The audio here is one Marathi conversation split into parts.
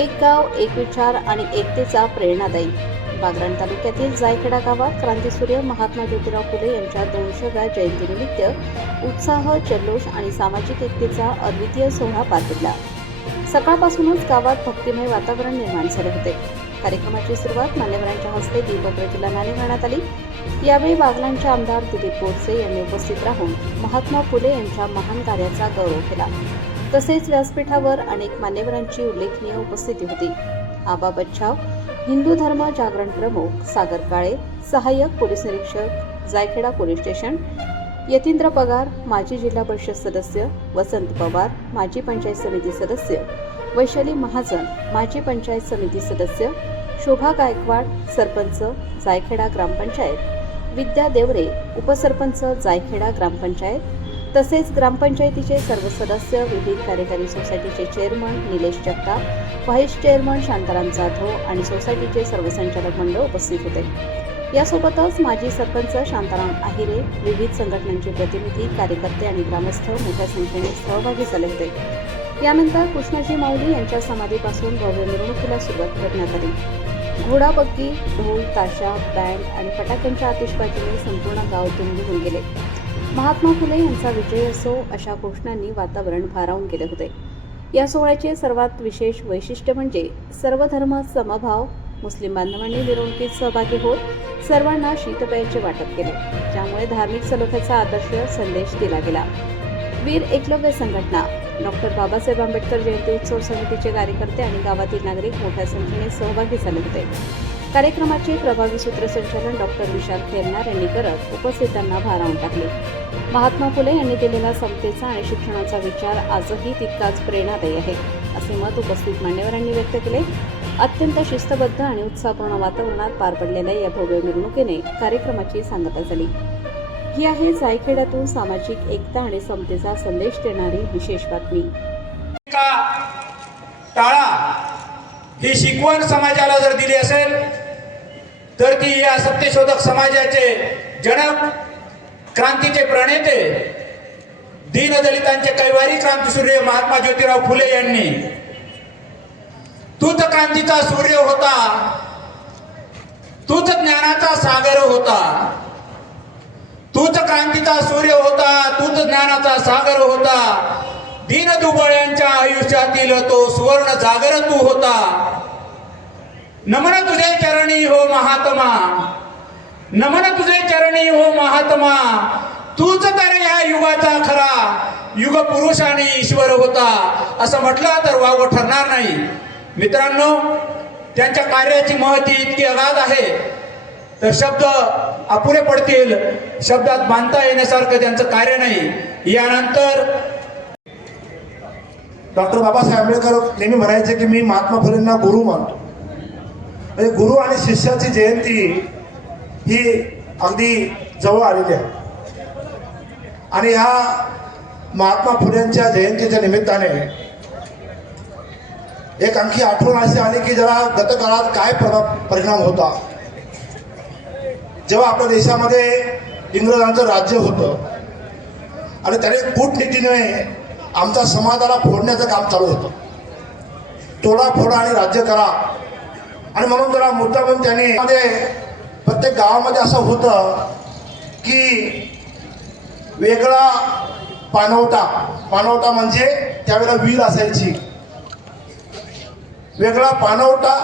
एक गाव, एक विचार आणि एकतेचा प्रेरणादायी. बागराण तालुक्यातील जायखेडा गावात क्रांतीसूर्य महात्मा ज्योतिराव फुले यांच्या 200व्या जयंतीनिमित्त उत्साह, जल्लोष आणि सामाजिक एकतेचा अद्वितीय सोहळा पार पडला. सकाळपासूनच गावात भक्तिमय वातावरण निर्माण झाले होते. कार्यक्रमाची सुरुवात मान्यवरांच्या हस्ते दीपप्रज्वलनाने करण्यात आली. यावेळी बागलाणचे आमदार दिलीप बोरसे यांनी उपस्थित राहून महात्मा फुले यांच्या महान कार्याचा गौरव केला. तसेच व्यासपीठावर अनेक मान्यवरांची उल्लेखनीय उपस्थिती होती. आबा बच्छाव, हिंदू धर्म जागरण प्रमुख सागर काळे, सहाय्यक पोलीस निरीक्षक जायखेडा पोलीस स्टेशन यतींद्र पगार, माजी जिल्हा परिषद सदस्य वसंत पवार, माजी पंचायत समिती सदस्य वैशाली महाजन, माजी पंचायत समिती सदस्य शोभा गायकवाड, सरपंच जायखेडा ग्रामपंचायत विद्या देवरे, उपसरपंच जायखेडा ग्रामपंचायत, तसेच ग्रामपंचायतीचे सर्व सदस्य, विविध कार्यकारी सोसायटीचे chairman Nilesh Jagtap, vice chairman Shantaram Jadhav आणि सोसायटीचे सर्व संचालक मंडळ उपस्थित होते. यासोबतच माजी सरपंच शांताराम आहिरे, विविध संघटनांचे प्रतिनिधी, कार्यकर्ते आणि ग्रामस्थ मोठ्या संख्येने सहभागी झाले होते. यानंतर कृष्णाजी माऊली यांच्या समाधीपासून भव्य मिरवणुकीला सुरुवात करण्यात आली. घोडाबग्गी, ढोल, ताशा, बँड आणि फटाक्यांच्या आतिषबाजीने संपूर्ण गाव दुमदुमून होऊन गेले. महात्मा फुले यांचा विजय असो अशा घोषणांनी वातावरण भारावून गेले होते. या सोहळ्याचे सर्वात विशेष वैशिष्ट्य म्हणजे सर्व धर्म समभाव. मुस्लिम बांधवांनी मिरवणुकीत सहभागी होत सर्वांना शीतपेयाचे वाटप केले, ज्यामुळे धार्मिक सलोख्याचा आदर्श संदेश दिला गेला. वीर एकलव्य संघटना, डॉक्टर बाबासाहेब आंबेडकर जयंती उत्सव समितीचे कार्यकर्ते आणि गावातील नागरिक मोठ्या संख्येने सहभागी झाले होते. कार्यक्रमाचे प्रभावी सूत्रसंचालन डॉक्टर विशाल खेरनार यांनी करत उपस्थितांना भारावून टाकले. महात्मा फुले यांनी दिलेला समतेचा आणि शिक्षणाचा विचार आजही तितकाच प्रेरणादायी आहे, असे मत उपस्थित मान्यवरांनी व्यक्त केले. अत्यंत शिस्तबद्ध आणि उत्साहपूर्ण वातावरणात पार पडलेल्या या भव्य मिरवणुकीने कार्यक्रमाची सांगता झाली. ही आहे जायखेड्यातून सामाजिक एकता आणि समतेचा संदेश देणारी विशेष बातमी. टाळा ही शिकवण समाजाला जर दिली असेल तर ती या सत्यशोधक समाजाचे जनक, क्रांतीचे प्रणेते, दीनदलितांचे कैवारी क्रांतीसूर्य महात्मा ज्योतिराव फुले यांनी तूच क्रांतीचा सूर्य होता, तूच ज्ञानाचा सागर होता, तूच क्रांतीचा सूर्य होता, तूच ज्ञानाचा सागर होता, दीन दुबळ्यांच्या आयुष्यातील तो सुवर्ण जागर तू होता. नमन तुझे चरणी हो महात्मा, नमन तुझे चरणी हो महात्मा, तूच तर या युगाचा खरा युग पुरुष आणि ईश्वर होता, असं म्हटलं तर वावगं ठरणार नाही. मित्रांनो, त्यांच्या कार्याची महती इतकी अगाध आहे तर शब्द अपुरे पडतील, शब्दात बांधता येण्यासारखं त्यांचं कार्य नाही. यानंतर डॉक्टर बाबासाहेब आंबेडकर नेहमी म्हणायचे की मी महात्मा फुलेंना गुरु मानतो. म्हणजे गुरु आणि शिष्याची जयंती ही अगदी जवळ आलेली आहे आणि ह्या महात्मा फुलेंच्या जयंतीच्या निमित्ताने एक आणखी आठवण अशी आली की जरा गतकाळात काय परिणाम होता. जेव्हा आपल्या देशामध्ये इंग्रजांचं राज्य होतं आणि त्याने कूटनीतीने आमच्या समाजाला फोडण्याचं काम चालू होतं. तोडा फोडा आणि राज्य करा. आणि म्हणून जरा मुद्दा म्हणून त्याने प्रत्येक गावामध्ये असं होतं की वेगळा पानवटा म्हणजे त्यावेळेला वीर असायची, वेगळा पानवटा.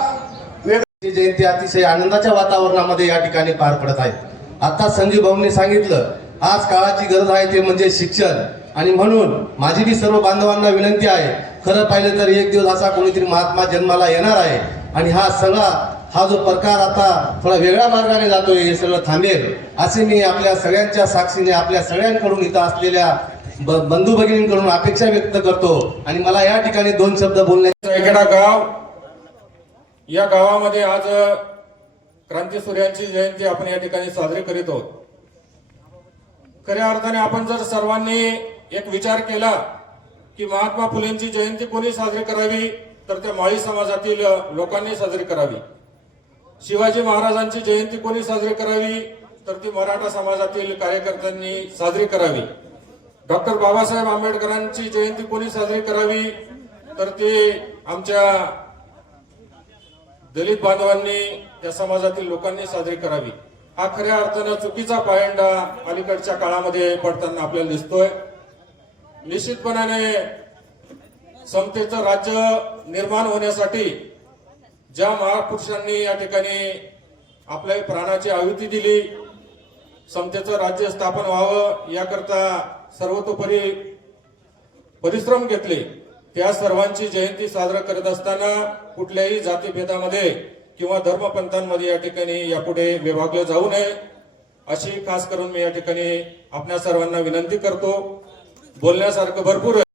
जयंती अतिशय आनंदाच्या वातावरणामध्ये या ठिकाणी पार पडत आहे. आता संजीव भाऊंनी सांगितलं, आज काळाची गरज आहे ते म्हणजे शिक्षण. आणि म्हणून माझी बी सर्व बांधवांना विनंती आहे, खरं पाहिलं तर एक दिवस असा कोणीतरी महात्मा जन्माला येणार आहे आणि हा जो प्रकार आता थोडा वेगळ्या मार्गाने जातोय, हे सगळं थांबेल असे मी आपल्या सगळ्यांच्या साक्षीने आपल्या सगळ्यांकडून इथं असलेल्या बंधू भगिनींकडून अपेक्षा व्यक्त करतो. आणि मला या ठिकाणी 2 शब्द बोलण्याचे. जायखेडा गाव, या गावामध्ये आज क्रांतीसूर्यांची जयंती आपण या ठिकाणी साजरी करीत आहोत. खऱ्या अर्थाने आपण जर सर्वांनी एक विचार केला की महात्मा फुलेंची जयंती कोणी साजरी करावी, तर त्या माळी समाजातील लोकांनी साजरी करावी. शिवाजी महाराजांची जयंती कोणी साजरी करावी, तर ती मराठा समाजातील कार्यकर्त्यांनी साजरी करावी. डॉक्टर बाबासाहेब आंबेडकरांची जयंती कोणी साजरी करावी, तर ती आमच्या दलित बांधवांनी त्या समाजातील लोकांनी साजरी करावी, हा खऱ्या अर्थानं चुकीचा पायंडा अलीकडच्या काळामध्ये पडताना आपल्याला दिसतोय. निश्चितपणाने समतेचं राज्य निर्माण होण्यासाठी ज्या महापुरुषांनी या ठिकाणी आपल्या प्राणाची आहुती दिली, समतेचं राज्य स्थापन व्हावं याकरता सर्वतोपरी परिश्रम घेतले, त्या सर्वांची जयंती साजरा करत असताना कुठल्याही जातीभेदामध्ये किंवा धर्मपंथांमध्ये या ठिकाणी यापुढे विभागलं जाऊ नये अशी खास करून मी या ठिकाणी आपल्या सर्वांना विनंती करतो. बोलण्यासारखं भरपूर आहे.